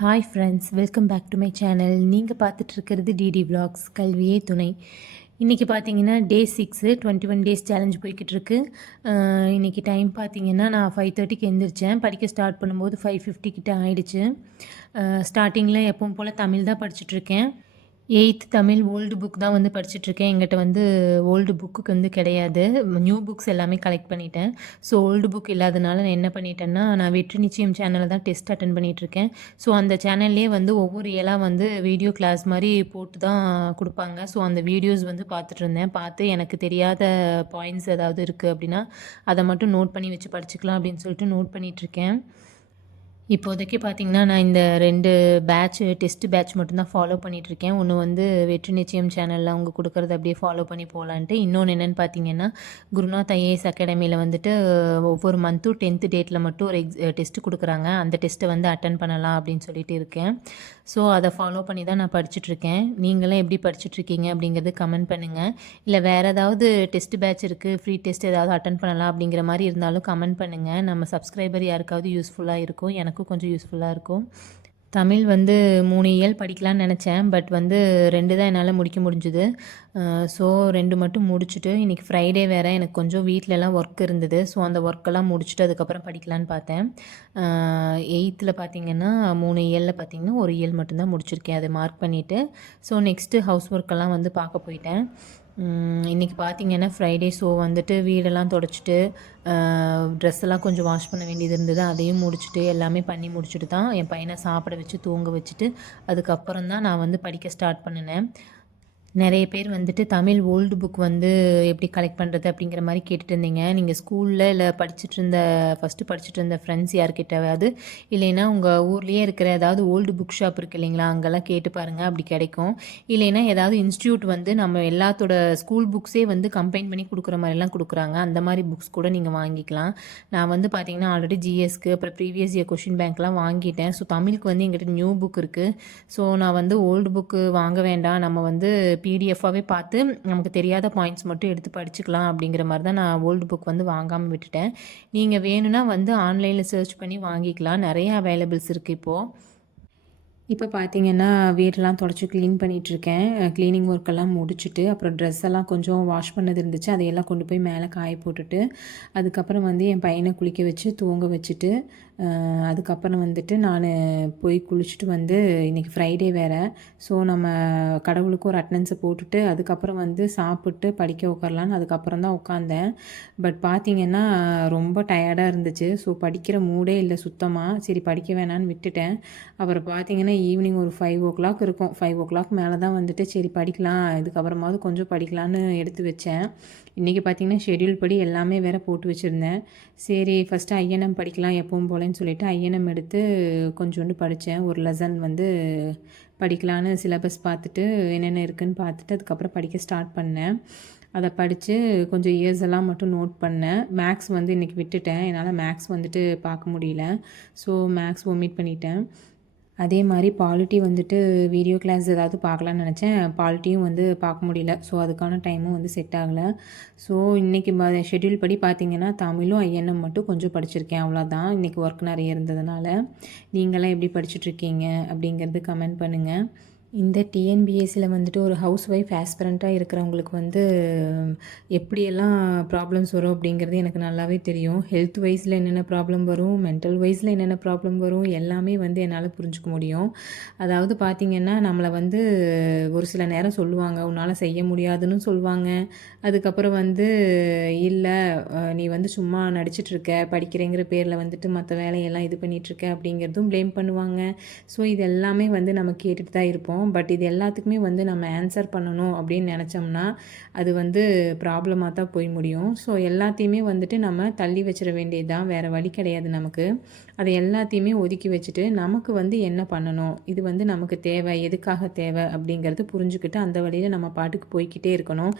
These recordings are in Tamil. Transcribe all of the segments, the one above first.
Hi friends, welcome back to my channel. நீங்கள் பார்த்துட்ருக்கிறது டிடி விலாக்ஸ் கல்வியே துணை. இன்றைக்கி பார்த்தீங்கன்னா டே 6 21 டேஸ் சேலஞ்ச் போய்கிட்டுருக்கு. இன்றைக்கி டைம் பார்த்தீங்கன்னா நான் 5:30க்கு எழுந்திரிச்சேன். படிக்க ஸ்டார்ட் பண்ணும்போது 5:50 கிட்ட ஆயிடுச்சு. ஸ்டார்டிங்கில் எப்பவும் போல் தமிழ் தான் படிச்சுட்ருக்கேன். 8th தமிழ் ஓல்டு புக் தான் வந்து படிச்சுட்ருக்கேன். எங்கிட்ட வந்து ஓல்டு புக்குக்கு வந்து கிடையாது. நியூ புக்ஸ் எல்லாமே கலெக்ட் பண்ணிட்டேன். ஸோ ஓல்டு புக் இல்லாதனால நான் என்ன பண்ணிட்டேன்னா, நான் வெற்றி நிச்சயம் சேனலில் தான் டெஸ்ட் அட்டெண்ட் பண்ணிகிட்ருக்கேன். ஸோ அந்த சேனல்லே வந்து ஒவ்வொரு இயலாக வந்து வீடியோ கிளாஸ் மாதிரி போட்டு தான் கொடுப்பாங்க. ஸோ அந்த வீடியோஸ் வந்து பார்த்துட்ருந்தேன். பார்த்து எனக்கு தெரியாத பாயிண்ட்ஸ் ஏதாவது இருக்குது அப்படின்னா அதை மட்டும் நோட் பண்ணி வச்சு படிச்சுக்கலாம் அப்படின்னு சொல்லிட்டு நோட் பண்ணிகிட்ருக்கேன். இப்போதைக்கு பார்த்தீங்கன்னா, நான் இந்த 2 டெஸ்ட் பேட்ச் மட்டும் தான் ஃபாலோ பண்ணிகிட்ருக்கேன். ஒன்று வந்து வெற்றி நிச்சயம் சேனலில் அவங்க கொடுக்குறத அப்படியே ஃபாலோ பண்ணி போகலான்ட்டு. இன்னொன்று என்னென்னு பார்த்தீங்கன்னா, குருநாத் ஐஏஎஸ் அகாடமியில் வந்துட்டு ஒவ்வொரு மந்த்தும் 10th டேட்டில் மட்டும் ஒரு டெஸ்ட்டு கொடுக்குறாங்க. அந்த டெஸ்ட்டை வந்து அட்டன் பண்ணலாம் அப்படின்னு சொல்லிட்டு இருக்கேன். ஸோ அதை ஃபாலோ பண்ணி தான் நான் படிச்சுட்ருக்கேன். நீங்களாம் எப்படி படிச்சுட்ருக்கீங்க அப்படிங்கிறது கமெண்ட் பண்ணுங்கள். இல்லை வேறு ஏதாவது டெஸ்ட் பேட்ச் இருக்குது, ஃப்ரீ டெஸ்ட் ஏதாவது அட்டன் பண்ணலாம் அப்படிங்கிற மாதிரி இருந்தாலும் கமெண்ட் பண்ணுங்கள். நம்ம சப்ஸ்கிரைபர் யாருக்காவது யூஸ்ஃபுல்லாக இருக்கும், எனக்கும் கொஞ்சம் யூஸ்ஃபுல்லாக இருக்கும். தமிழ் வந்து 3 இயல் படிக்கலான்னு நினச்சேன். பட் வந்து 2 தான் என்னால் முடிக்க முடிஞ்சுது. ஸோ 2 மட்டும் முடிச்சுட்டு இன்றைக்கி ஃப்ரைடே வேறு, எனக்கு கொஞ்சம் வீட்டிலலாம் ஒர்க் இருந்தது. ஸோ அந்த ஒர்க்கெல்லாம் முடிச்சுட்டு அதுக்கப்புறம் படிக்கலான்னு பார்த்தேன். 8th பார்த்திங்கன்னா 3 இயலில் பார்த்திங்கன்னா 1 இயல் மட்டும்தான் முடிச்சிருக்கேன். அதை மார்க் பண்ணிவிட்டு ஸோ நெக்ஸ்ட்டு ஹவுஸ் ஒர்க்கெல்லாம் வந்து பார்க்க போயிட்டேன். இன்றைக்கி பார்த்திங்கன்னா ஃப்ரைடே. ஸோ வந்துட்டு வீடெல்லாம் தொடச்சிட்டு ட்ரெஸ் எல்லாம் கொஞ்சம் வாஷ் பண்ண வேண்டியது இருந்தது. அதையும் முடிச்சுட்டு எல்லாமே பண்ணி முடிச்சுட்டு தான் என் பையனை சாப்பிட வச்சு தூங்க வச்சுட்டு அதுக்கப்புறம் தான் நான் வந்து படிக்க ஸ்டார்ட் பண்ணினேன். நிறைய பேர் வந்துட்டு தமிழ் ஓல்டு புக் வந்து எப்படி கலெக்ட் பண்ணுறது அப்படிங்கிற மாதிரி கேட்டுட்டு இருந்தீங்க. நீங்கள் ஸ்கூலில் இல்லை ஃபஸ்ட்டு படிச்சுட்டு இருந்த ஃப்ரெண்ட்ஸ் யார்கிட்டயாவது இல்லைன்னா உங்கள் ஊர்லேயே இருக்கிற ஏதாவது ஓல்டு புக் ஷாப் இருக்குது இல்லைங்களா, அங்கெல்லாம் கேட்டு பாருங்கள், அப்படி கிடைக்கும். இல்லைன்னா ஏதாவது இன்ஸ்டியூட் வந்து நம்ம எல்லாத்தோட ஸ்கூல் புக்ஸே வந்து கம்பைன் பண்ணி கொடுக்குற மாதிரிலாம் கொடுக்குறாங்க. அந்த மாதிரி புக்ஸ் கூட நீங்கள் வாங்கிக்கலாம். நான் வந்து பார்த்தீங்கன்னா ஆல்ரெடி ஜிஎஸ்க்கு அப்புறம் ப்ரீவியஸ் இயர் கொஷின் பேங்க்லாம் வாங்கிட்டேன். ஸோ தமிழுக்கு வந்து எங்கிட்ட நியூ புக் இருக்குது. ஸோ நான் வந்து ஓல்டு புக்கு வாங்க வேண்டாம், நம்ம வந்து பிடிஎஃபாகவே பார்த்து நமக்கு தெரியாத பாயிண்ட்ஸ் மட்டும் எடுத்து படிச்சுக்கலாம் அப்படிங்கிற மாதிரி தான் நான் ஓல்டு புக் வந்து வாங்காமல் விட்டுட்டேன். நீங்கள் வேணும்னா வந்து ஆன்லைனில் சர்ச் பண்ணி வாங்கிக்கலாம். நிறைய அவைலபிள்ஸ் இருக்குது இப்போது. இப்போ பார்த்தீங்கன்னா வீடெல்லாம் தொடச்சி க்ளீன் பண்ணிகிட்ருக்கேன். க்ளீனிங் ஒர்க்கெல்லாம் முடிச்சுட்டு அப்புறம் ட்ரெஸ் எல்லாம் கொஞ்சம் வாஷ் பண்ணது இருந்துச்சு, அதையெல்லாம் கொண்டு போய் மேலே காய போட்டுட்டு அதுக்கப்புறம் வந்து என் பையனை குளிக்க வச்சு தூங்க வச்சுட்டு அதுக்கப்புறம் வந்துட்டு நான் போய் குளிச்சுட்டு வந்து இன்றைக்கி ஃப்ரைடே வேறு. ஸோ நம்ம கடவுளுக்கு ஒரு அட்டனன்ஸை போட்டுட்டு அதுக்கப்புறம் வந்து சாப்பிட்டு படிக்க உட்காரலான்னு அதுக்கப்புறம் தான் உட்காந்தேன். பட் பார்த்திங்கன்னா ரொம்ப டயர்டாக இருந்துச்சு. ஸோ படிக்கிற மூடே இல்லை சுத்தமாக. சரி படிக்க வேணான்னு விட்டுட்டேன். அப்புறம் பார்த்திங்கன்னா ஈவினிங் ஒரு 5 o'clock இருக்கும். 5 o'clock மேலே தான் வந்துட்டு சரி படிக்கலாம், இதுக்கப்புறமாவது கொஞ்சம் படிக்கலான்னு எடுத்து வச்சேன். இன்றைக்கி பார்த்திங்கன்னா ஷெட்யூல் படி எல்லாமே வேறு போட்டு வச்சுருந்தேன். சரி ஃபஸ்ட்டு ஐஎன்எம் படிக்கலாம் எப்பவும் போலன்னு சொல்லிவிட்டு ஐஎன்எம் எடுத்து கொஞ்சோண்டு படித்தேன். ஒரு லெசன் வந்து படிக்கலான்னு சிலபஸ் பார்த்துட்டு என்னென்ன இருக்குதுன்னு பார்த்துட்டு அதுக்கப்புறம் படிக்க ஸ்டார்ட் பண்ணேன். அதை படித்து கொஞ்சம் இயர்ஸ் எல்லாம் மட்டும் நோட் பண்ணேன். மேக்ஸ் வந்து இன்றைக்கி விட்டுட்டேன், என்னால் மேக்ஸ் வந்துட்டு பார்க்க முடியல. ஸோ மேக்ஸ் ஒமிட் பண்ணிட்டேன். அதே மாதிரி பாலிட்டி வந்துட்டு வீடியோ கிளாஸ் ஏதாவது பார்க்கலான்னு நினச்சேன். பாலிட்டியும் வந்து பார்க்க முடியல. ஸோ அதுக்கான டைமும் வந்து செட் ஆகலை. ஸோ இன்றைக்கி ஷெட்யூல் படி பார்த்திங்கன்னா தமிழும் ஐஎன்எம் மட்டும் கொஞ்சம் படிச்சிருக்கேன், அவ்வளோதான். இன்றைக்கி ஒர்க் நிறைய இருந்ததுனால. நீங்களாம் எப்படி படிச்சுட்ருக்கீங்க அப்படிங்கிறது கமெண்ட் பண்ணுங்கள். இந்த டிஎன்பிஎஸ்சியில் வந்துட்டு ஒரு ஹவுஸ் ஒய்ஃப் ஆஸ்பிரண்ட்டாக இருக்கிறவங்களுக்கு வந்து எப்படியெல்லாம் ப்ராப்ளம்ஸ் வரும் அப்படிங்கிறது எனக்கு நல்லாவே தெரியும். ஹெல்த் வைஸில் என்னென்ன ப்ராப்ளம் வரும், மென்டல் வைஸில் என்னென்ன ப்ராப்ளம் வரும், எல்லாமே வந்து என்னால் புரிஞ்சுக்க முடியும். அதாவது பார்த்திங்கன்னா நம்மளை வந்து ஒரு சில நேரம் சொல்லுவாங்க, உன்னால் செய்ய முடியாதுன்னு சொல்லுவாங்க. அதுக்கப்புறம் வந்து இல்லை நீ வந்து சும்மா நடிச்சிட்ருக்க, படிக்கிறேங்கிற பேரில் வந்துட்டு மற்ற வேலையெல்லாம் இது பண்ணிகிட்ருக்க அப்படிங்கிறதும் ப்ளேம் பண்ணுவாங்க. ஸோ இது எல்லாமே வந்து நம்ம கேட்டுட்டு தான் இருப்போம். பட் இது எல்லாத்துக்குமே வந்து நம்ம ஆன்சர் பண்ணணும் அப்படின்னு நினச்சோம்னா அது வந்து ப்ராப்ளமாக தான் போய் முடியும். ஸோ எல்லாத்தையுமே வந்துட்டு நம்ம தள்ளி வச்சிட வேண்டியது தான், வேறு வழி கிடையாது நமக்கு. அதை எல்லாத்தையுமே ஒதுக்கி வச்சுட்டு நமக்கு வந்து என்ன பண்ணணும், இது வந்து நமக்கு தேவை, எதுக்காக தேவை அப்படிங்கிறது புரிஞ்சுக்கிட்டு அந்த வழியில் நம்ம பாட்டுக்கு போய்கிட்டே இருக்கணும்.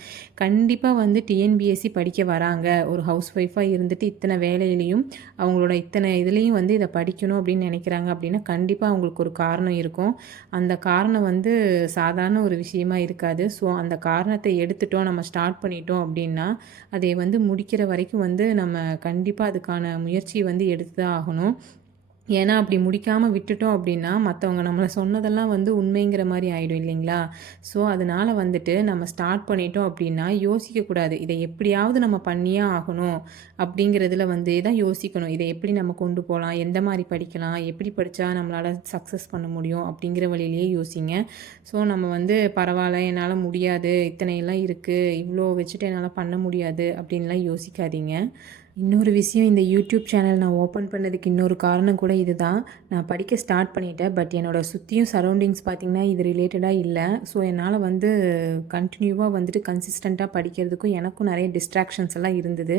கண்டிப்பாக வந்து டிஎன்பிஎஸ்சி படிக்க வராங்க, ஒரு ஹவுஸ் ஒய்ஃபாக இருந்துட்டு இத்தனை வேலையிலையும் அவங்களோட இத்தனை இதுலேயும் வந்து இதை படிக்கணும் அப்படின்னு நினைக்கிறாங்க அப்படின்னா கண்டிப்பாக அவங்களுக்கு ஒரு காரணம் இருக்கும். அந்த காரணம் வந்து சாதாரண ஒரு விஷயமா இருக்காது. ஸோ அந்த காரணத்தை எடுத்துட்டோம், நம்ம ஸ்டார்ட் பண்ணிட்டோம் அப்படின்னா அதை வந்து முடிக்கிற வரைக்கும் வந்து நம்ம கண்டிப்பாக அதுக்கான முயற்சியை வந்து எடுத்து தான் ஆகணும். ஏன்னா அப்படி முடிக்காமல் விட்டுட்டோம் அப்படின்னா மற்றவங்க நம்மளை சொன்னதெல்லாம் வந்து உண்மைங்கிற மாதிரி ஆகிடும் இல்லைங்களா? ஸோ அதனால் வந்துட்டு நம்ம ஸ்டார்ட் பண்ணிட்டோம் அப்படின்னா யோசிக்கக்கூடாது. இதை எப்படியாவது நம்ம பண்ணியே ஆகணும் அப்படிங்கிறதுல வந்து தான் யோசிக்கணும். இதை எப்படி நம்ம கொண்டு போகலாம், எந்த மாதிரி படிக்கலாம், எப்படி படித்தா நம்மளால் சக்ஸஸ் பண்ண முடியும் அப்படிங்கிற வழியிலேயே யோசிங்க. ஸோ நம்ம வந்து பரவாயில்ல, என்னால் முடியாது, இத்தனையெல்லாம் இருக்குது, இவ்வளோ வச்சுட்டு என்னால் பண்ண முடியாது அப்படின்லாம் யோசிக்காதீங்க. இன்னொரு விஷயம், இந்த யூடியூப் சேனல் நான் ஓப்பன் பண்ணதுக்கு இன்னொரு காரணம் கூட இது தான். நான் படிக்க ஸ்டார்ட் பண்ணிட்டேன். பட் என்னோடய சுற்றியும் சரௌண்டிங்ஸ் பார்த்திங்கன்னா இது ரிலேட்டடாக இல்லை. ஸோ என்னால் வந்து கண்டினியூவாக வந்துட்டு கன்சிஸ்டண்ட்டாக படிக்கிறதுக்கும் எனக்கும் நிறைய டிஸ்ட்ராக்ஷன்ஸ் எல்லாம் இருந்தது.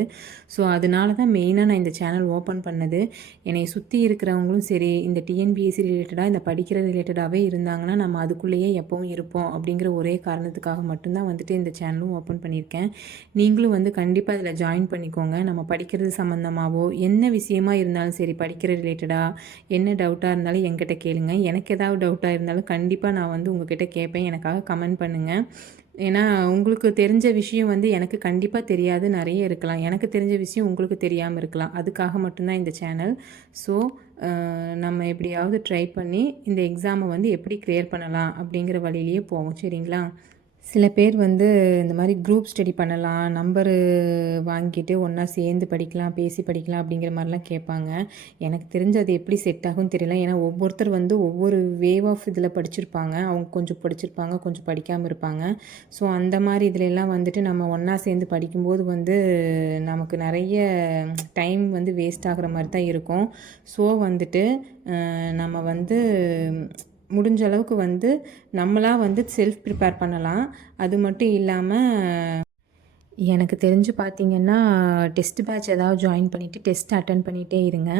ஸோ அதனால தான் மெயினாக நான் இந்த சேனல் ஓப்பன் பண்ணது. என்னை சுற்றி இருக்கிறவங்களும் சரி, இந்த டிஎன்பிஎஸ்சி ரிலேட்டடாக, இந்த படிக்கிற ரிலேட்டடாகவே இருந்தாங்கன்னா நம்ம அதுக்குள்ளேயே எப்பவும் இருப்போம் அப்படிங்கிற ஒரே காரணத்துக்காக மட்டும்தான் வந்துட்டு இந்த சேனலும் ஓப்பன் பண்ணியிருக்கேன். நீங்களும் வந்து கண்டிப்பாக இதில் ஜாயின் பண்ணிக்கோங்க. நம்ம படிக்கிறது சம்மந்தமாகவோ என்ன விஷயமா இருந்தாலும் சரி, படிக்கிற ரிலேட்டடாக என்ன டவுட்டாக இருந்தாலும் என்கிட்ட கேளுங்க. எனக்கு ஏதாவது டவுட்டாக இருந்தாலும் கண்டிப்பாக நான் வந்து உங்ககிட்ட கேட்பேன். எனக்காக கமெண்ட் பண்ணுங்கள். ஏன்னா உங்களுக்கு தெரிஞ்ச விஷயம் வந்து எனக்கு கண்டிப்பாக தெரியாது, நிறைய இருக்கலாம். எனக்கு தெரிஞ்ச விஷயம் உங்களுக்கு தெரியாமல் இருக்கலாம். அதுக்காக மட்டும்தான் இந்த சேனல். ஸோ நம்ம எப்படியாவது ட்ரை பண்ணி இந்த எக்ஸாமை வந்து எப்படி கிளியர் பண்ணலாம் அப்படிங்கிற வழியிலேயே போவோம். சரிங்களா? சில பேர் வந்து இந்த மாதிரி குரூப் ஸ்டடி பண்ணலாம், நம்பரு வாங்கிட்டு ஒன்றா சேர்ந்து படிக்கலாம், பேசி படிக்கலாம் அப்படிங்கிற மாதிரிலாம் கேட்பாங்க. எனக்கு தெரிஞ்சு அது எப்படி செட் ஆகும்னு தெரியல. ஏன்னா ஒவ்வொருத்தர் வந்து ஒவ்வொரு வேவ் ஆஃப் இதில் படிச்சிருப்பாங்க. அவங்க கொஞ்சம் படிச்சிருப்பாங்க, கொஞ்சம் படிக்காமல் இருப்பாங்க. ஸோ அந்த மாதிரி இதிலெல்லாம் வந்துட்டு நம்ம ஒன்றா சேர்ந்து படிக்கும்போது வந்து நமக்கு நிறைய டைம் வந்து வேஸ்ட் ஆகிற மாதிரி தான் இருக்கும். ஸோ வந்துட்டு நம்ம வந்து முடிஞ்ச அளவுக்கு வந்து நம்மளாக வந்து செல்ஃப் ப்ரிப்பேர் பண்ணலாம். அது மட்டும் இல்லாமல் எனக்கு தெரிஞ்சு பார்த்திங்கன்னா டெஸ்ட் பேட்ச் ஏதாவது ஜாயின் பண்ணிவிட்டு டெஸ்ட் அட்டன் பண்ணிகிட்டே இருங்க.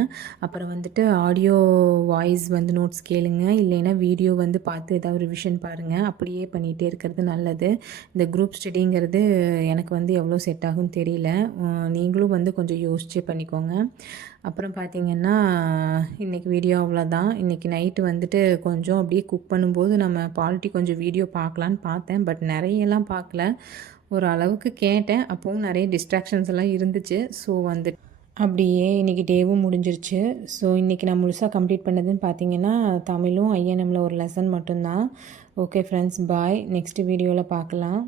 அப்புறம் வந்துட்டு ஆடியோ வாய்ஸ் வந்து நோட்ஸ் கேளுங்க. இல்லைன்னா வீடியோ வந்து பார்த்து ஏதாவது ரிவிஷன் பாருங்கள். அப்படியே பண்ணிகிட்டே இருக்கிறது நல்லது. இந்த குரூப் ஸ்டடிங்கிறது எனக்கு வந்து எவ்வளோ செட் ஆகும்னு தெரியல. நீங்களும் வந்து கொஞ்சம் யோசிச்சே பண்ணிக்கோங்க. அப்புறம் பார்த்திங்கன்னா இன்றைக்கி வீடியோ அவ்வளோதான். இன்றைக்கி நைட்டு வந்துட்டு கொஞ்சம் அப்படியே குக் பண்ணும்போது நம்ம பாலிட்டி கொஞ்சம் வீடியோ பார்க்கலான்னு பார்த்தேன். பட் நிறையெல்லாம் பார்க்கல, ஒரு அளவுக்கு கேட்டேன். அப்போவும் நிறைய டிஸ்ட்ராக்ஷன்ஸ் எல்லாம் இருந்துச்சு. ஸோ வந்து அப்படியே இன்றைக்கி டேவும் முடிஞ்சிருச்சு. ஸோ இன்றைக்கி நான் முழுசாக கம்ப்ளீட் பண்ணதுன்னு பார்த்தீங்கன்னா தமிழும் ஐஎன்எம்மில் ஒரு லெசன் மட்டும்தான். ஓகே ஃப்ரெண்ட்ஸ், பாய். நெக்ஸ்ட் வீடியோவில் பார்க்கலாம்.